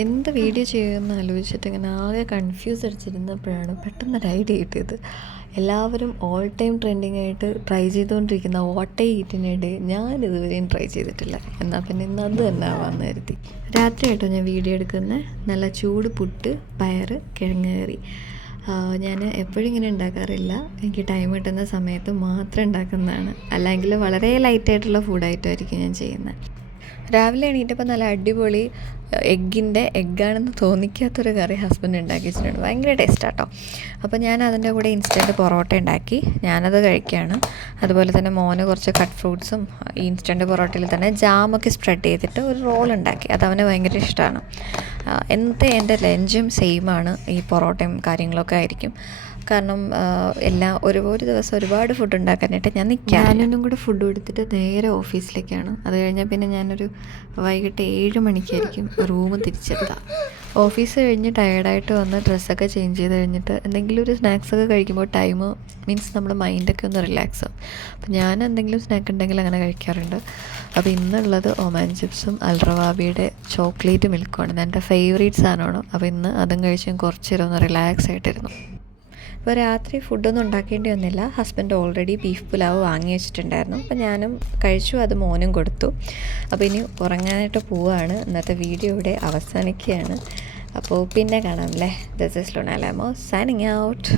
എന്ത് വീഡിയോ ചെയ്യുമെന്ന് ആലോചിച്ചിട്ട് ഇങ്ങനെ ആകെ കൺഫ്യൂസ് അടിച്ചിരുന്നപ്പോഴാണ് പെട്ടെന്നൊരു ഐഡിയ കിട്ടിയത്. എല്ലാവരും ഓൾ ടൈം ട്രെൻഡിങ് ആയിട്ട് ട്രൈ ചെയ്തുകൊണ്ടിരിക്കുന്ന ഓട്ട ഈറ്റിനിടെ ഞാനിതുവരെയും ട്രൈ ചെയ്തിട്ടില്ല. എന്നാൽ പിന്നെ ഇന്ന് അത് തന്നെ ആവാമെന്ന് കരുതി. രാത്രിയായിട്ടോ ഞാൻ വീഡിയോ എടുക്കുന്നത്. നല്ല ചൂട് പുട്ട്, പയറ്, കിഴങ്ങ് കറി. ഞാൻ എപ്പോഴും ഇങ്ങനെ ഉണ്ടാക്കാറില്ല. എനിക്ക് ടൈം കിട്ടുന്ന സമയത്ത് മാത്രം ഉണ്ടാക്കുന്നതാണ്. അല്ലെങ്കിൽ വളരെ ലൈറ്റായിട്ടുള്ള ഫുഡായിട്ടായിരിക്കും ഞാൻ ചെയ്യുന്നത്. രാവിലെ എണീറ്റപ്പോൾ നല്ല അടിപൊളി എഗ്ഗാണെന്ന് തോന്നിക്കാത്തൊരു കറി ഹസ്ബൻഡ് ഉണ്ടാക്കി വെച്ചിട്ടുണ്ട്. ഭയങ്കര ടേസ്റ്റാട്ടോ. അപ്പോൾ ഞാൻ അതിൻ്റെ കൂടെ ഇൻസ്റ്റൻറ്റ് പൊറോട്ട ഉണ്ടാക്കി, ഞാനത് കഴിക്കുകയാണ്. അതുപോലെ തന്നെ മോന് കുറച്ച് കട്ട് ഫ്രൂട്ട്സും ഈ ഇൻസ്റ്റൻറ്റ് പൊറോട്ടയിൽ തന്നെ ജാമൊക്കെ സ്പ്രെഡ് ചെയ്തിട്ട് ഒരു റോൾ ഉണ്ടാക്കി. അത് അവന് ഭയങ്കര ഇഷ്ടമാണ്. എന്നത്തെ എൻ്റെ ലഞ്ചും സെയിമാണ്. ഈ പൊറോട്ടയും കാര്യങ്ങളൊക്കെ ആയിരിക്കും. കാരണം ഒരു ദിവസം ഒരുപാട് ഫുഡ് ഉണ്ടാക്കാനായിട്ട് ഞാൻ ഞാനൊന്നും കൂടെ ഫുഡ് കൊടുത്തിട്ട് നേരെ ഓഫീസിലേക്കാണ്. അത് കഴിഞ്ഞാൽ പിന്നെ ഞാനൊരു വൈകിട്ട് 7 മണിക്കായിരിക്കും റൂം തിരിച്ചെത്താം. ഓഫീസ് കഴിഞ്ഞ് ടയേർഡായിട്ട് വന്ന് ഡ്രസ്സൊക്കെ ചേഞ്ച് ചെയ്ത് കഴിഞ്ഞിട്ട് എന്തെങ്കിലും ഒരു സ്നാക്സൊക്കെ കഴിക്കുമ്പോൾ മീൻസ് നമ്മുടെ മൈൻഡൊക്കെ ഒന്ന് റിലാക്സ് ആവും. അപ്പോൾ ഞാൻ എന്തെങ്കിലും സ്നാക്ക് ഉണ്ടെങ്കിൽ അങ്ങനെ കഴിക്കാറുണ്ട്. അപ്പോൾ ഇന്നുള്ളത് ഒമാൻ ചിപ്സും അൽറവാബിയുടെ ചോക്ലേറ്റ് മിൽക്കുമാണ്. എൻ്റെ ഫേവറേറ്റ് സാധനമാണ്. അപ്പോൾ ഇന്ന് അതും കഴിച്ച് കുറച്ച് നേരം ഒന്ന് റിലാക്സ് ആയിട്ടിരുന്നു. അപ്പോൾ രാത്രി ഫുഡൊന്നും ഉണ്ടാക്കേണ്ടി വന്നില്ല. ഹസ്ബൻഡ് ഓൾറെഡി ബീഫ് പുലാവ് വാങ്ങി വെച്ചിട്ടുണ്ടായിരുന്നു. അപ്പോൾ ഞാനും കഴിച്ചു, അത് മോനും കൊടുത്തു. അപ്പോൾ ഇനി ഉറങ്ങാനായിട്ട് പോവുകയാണ്. ഇന്നത്തെ വീഡിയോ ഇവിടെ അവസാനിക്കുകയാണ്. അപ്പോൾ പിന്നെ കാണാം അല്ലേ. This is Luna Lamo signing out.